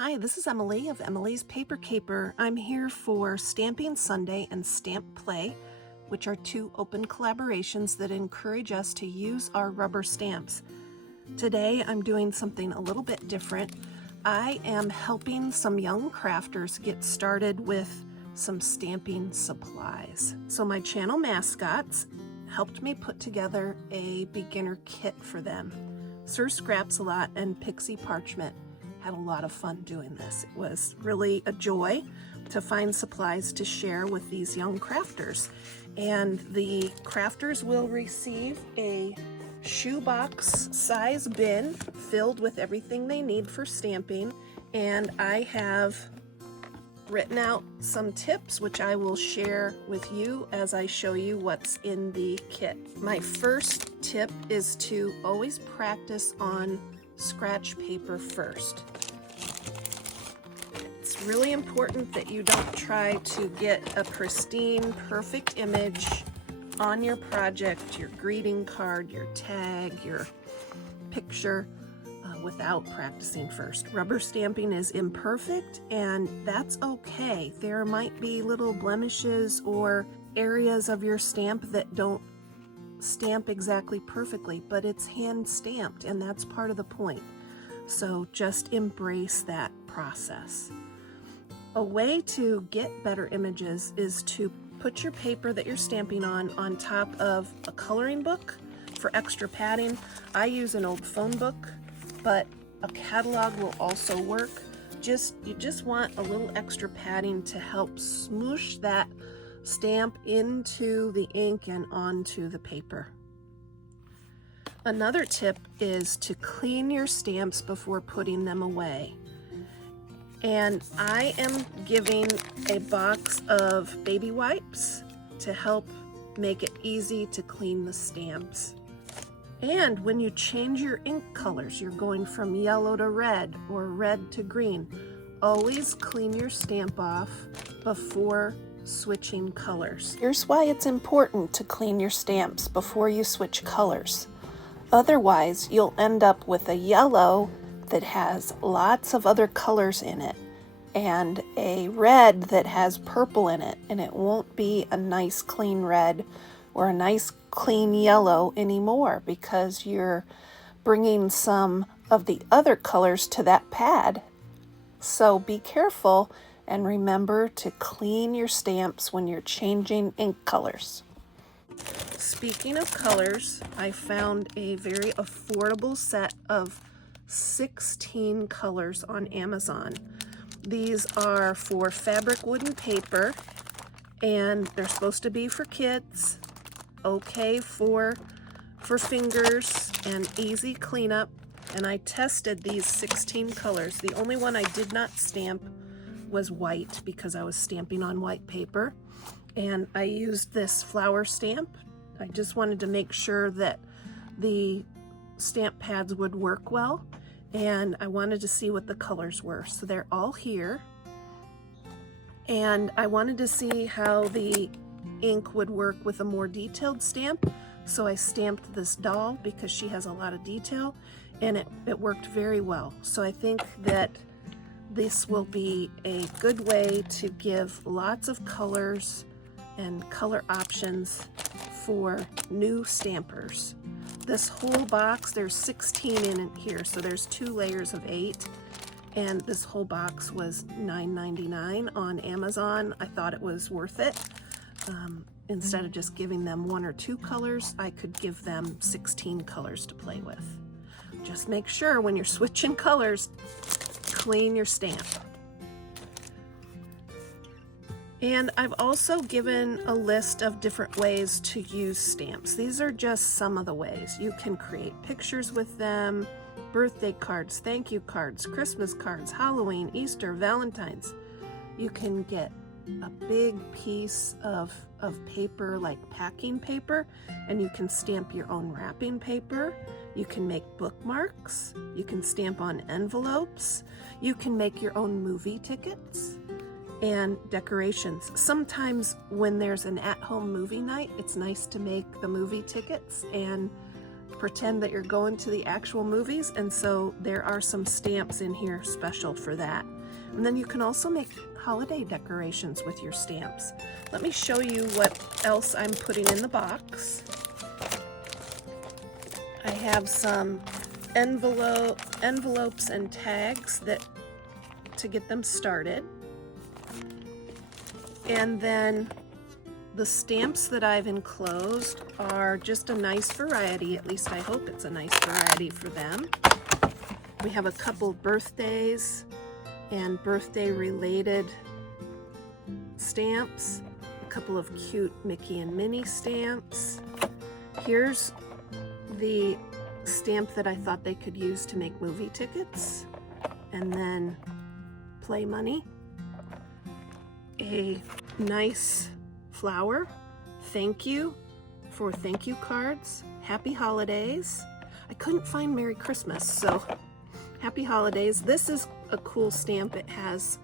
Hi, this is Emilee of Emilee's Paper Caper. I'm here for Stamping Sunday and Stamp Play, which are two open collaborations that encourage us to use our rubber stamps. Today I'm doing something a little bit different. I am helping some young crafters get started with some stamping supplies. So my channel mascots helped me put together a beginner kit for them. Sir Scraps-a-Lot and Pixie Parchment had a lot of fun doing this. It was really a joy to find supplies to share with these young crafters. And the crafters will receive a shoebox size bin filled with everything they need for stamping. And I have written out some tips which I will share with you as I show you what's in the kit. My first tip is to always practice on scratch paper first. It's really important that you don't try to get a pristine, perfect image on your project, your greeting card, your tag, your picture, without practicing first. Rubber stamping is imperfect, and that's okay. There might be little blemishes or areas of your stamp that don't stamp exactly perfectly, but it's hand stamped, and that's part of the point. So just embrace that process. A way to get better images is to put your paper that you're stamping on top of a coloring book for extra padding. I use an old phone book, but a catalog will also work. You just want a little extra padding to help smoosh that stamp into the ink and onto the paper. Another tip is to clean your stamps before putting them away. And I am giving a box of baby wipes to help make it easy to clean the stamps. And when you change your ink colors, you're going from yellow to red or red to green, always clean your stamp off before switching colors. Here's why it's important to clean your stamps before you switch colors. Otherwise, you'll end up with a yellow that has lots of other colors in it and a red that has purple in it, and it won't be a nice clean red or a nice clean yellow anymore because you're bringing some of the other colors to that pad. So be careful and remember to clean your stamps when you're changing ink colors. Speaking of colors, I found a very affordable set of 16 colors on Amazon. These are for fabric wooden paper, and they're supposed to be for kids, okay for fingers, and easy cleanup. And I tested these 16 colors. The only one I did not stamp was white because I was stamping on white paper, and I used this flower stamp. I just wanted to make sure that the stamp pads would work well, and I wanted to see what the colors were. So they're all here, and I wanted to see how the ink would work with a more detailed stamp. So I stamped this doll because she has a lot of detail, and it worked very well. So I think that this will be a good way to give lots of colors and color options for new stampers. This whole box, there's 16 in it here, so there's 2 layers of 8, and this whole box was $9.99 on Amazon. I thought it was worth it. Instead of just giving them 1 or 2 colors, I could give them 16 colors to play with. Just make sure when you're switching colors, clean your stamp. And I've also given a list of different ways to use stamps. These are just some of the ways. You can create pictures with them, birthday cards, thank you cards, Christmas cards, Halloween, Easter, Valentines. You can get a big piece of paper like packing paper, and you can stamp your own wrapping paper. You can make bookmarks. You can stamp on envelopes. You can make your own movie tickets and decorations. Sometimes when there's an at-home movie night, it's nice to make the movie tickets and pretend that you're going to the actual movies, and so there are some stamps in here special for that. And then you can also make holiday decorations with your stamps. Let me show you what else I'm putting in the box. I have some envelopes and tags to get them started. And then the stamps that I've enclosed are just a nice variety, at least I hope it's a nice variety for them. We have a couple birthdays and birthday related stamps, a couple of cute Mickey and Minnie stamps. Here's the stamp that I thought they could use to make movie tickets, and then play money. A nice flower, thank you for thank you cards, happy holidays. I couldn't find Merry Christmas, so happy holidays. This is a cool stamp. It has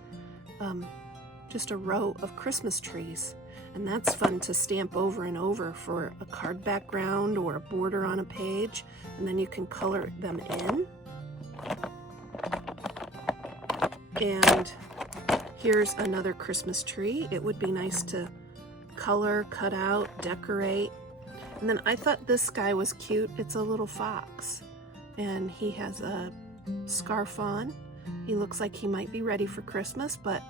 just a row of Christmas trees, and that's fun to stamp over and over for a card background or a border on a page, and then you can color them in. And here's another Christmas tree. It would be nice to color, cut out, decorate. And then I thought this guy was cute. It's a little fox, and he has a scarf on. He looks like he might be ready for Christmas, but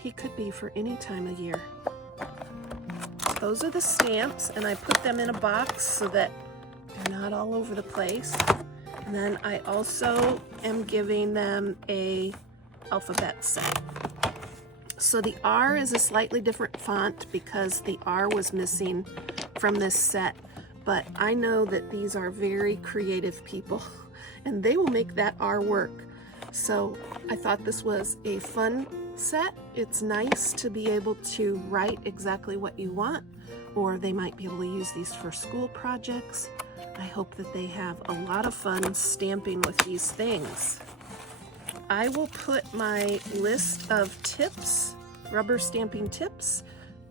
he could be for any time of year. Those are the stamps, and I put them in a box so that they're not all over the place. And then I also am giving them a alphabet set. So the R is a slightly different font because the R was missing from this set, but I know that these are very creative people and they will make that R work. So I thought this was a fun set. It's nice to be able to write exactly what you want, or they might be able to use these for school projects. I hope that they have a lot of fun stamping with these things. I will put my list of tips, rubber stamping tips,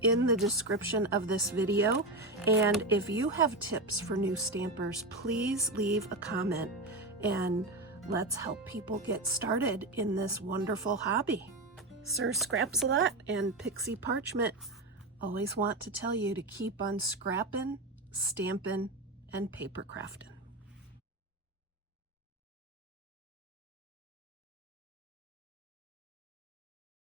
in the description of this video. And if you have tips for new stampers, please leave a comment and let's help people get started in this wonderful hobby. Sir Scrapsalot and Pixie Parchment always want to tell you to keep on scrapping, stamping, and paper crafting.